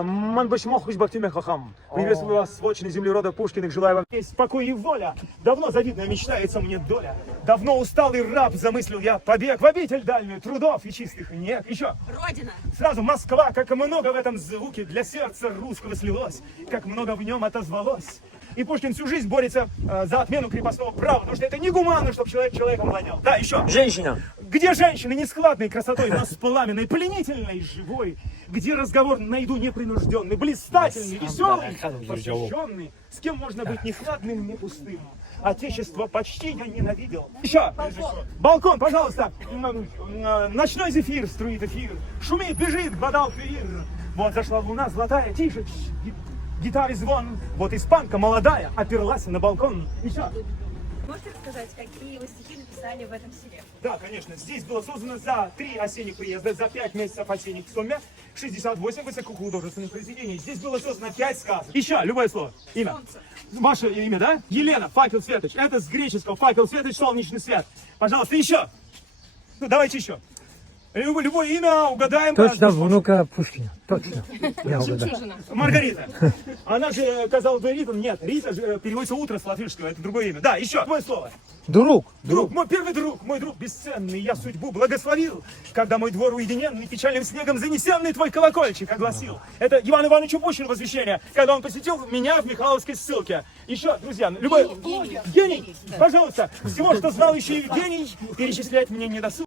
Манбаш Мохуш Бахтиме Хахам. Приветствую вас с вотчины земли рода Пушкиных. Желаю вам есть покой и воля. Давно завидная мечтается мне доля. Давно усталый раб замыслил я побег в обитель дальнюю трудов и чистых нег. Еще. Родина. Сразу Москва, как много в этом звуке для сердца русского слилось, как много в нем отозвалось. И Пушкин всю жизнь борется за отмену крепостного права, потому что это негуманно, чтобы человек человеком владел. Да, еще. Женщина. Где женщины нескладной красотой, но с пламенной, пленительной, живой? Где разговор на еду непринужденный, блистательный, веселый, посвященный? С кем можно быть ни хладным, ни пустым? Отечество почти я ненавидел. Еще. Балкон, пожалуйста. Ночной зефир струит эфир. Шумит, бежит, Гвадалквивир. Вот зашла луна золотая, тише. Гитары звон. Вот испанка молодая оперлась на балкон. Еще. Можете рассказать, какие вы стихи написали в этом селе? Да, конечно. Здесь было создано за 3 осенних приезда, за 5 месяцев осенних в сумме 68 высокохудожественных произведений. Здесь было создано 5 сказок. Еще, любое слово. Имя. Солнце. Ваше имя, да? Елена, факел светоч. Это с греческого факел светоч, солнечный свет. Пожалуйста, еще. Ну, давайте еще. Любое имя угадаем. Точно внука Пушкина. Точно. Я угадал. Жемчужина. Маргарита. Она же казалось бы Рита. Нет, Рита же переводится утро с латышского. Это другое имя. Да, еще. Твое слово. Друг. Друг, мой первый друг, мой друг бесценный, я судьбу благословил, когда мой двор уединенный, печальным снегом занесенный твой колокольчик огласил. Это Иван Ивановичу Пущину возвещение, когда он посетил меня в Михайловской ссылке. Еще, друзья, любой... Гений, пожалуйста, всего, что знал еще Евгений, перечислять мне не досуг.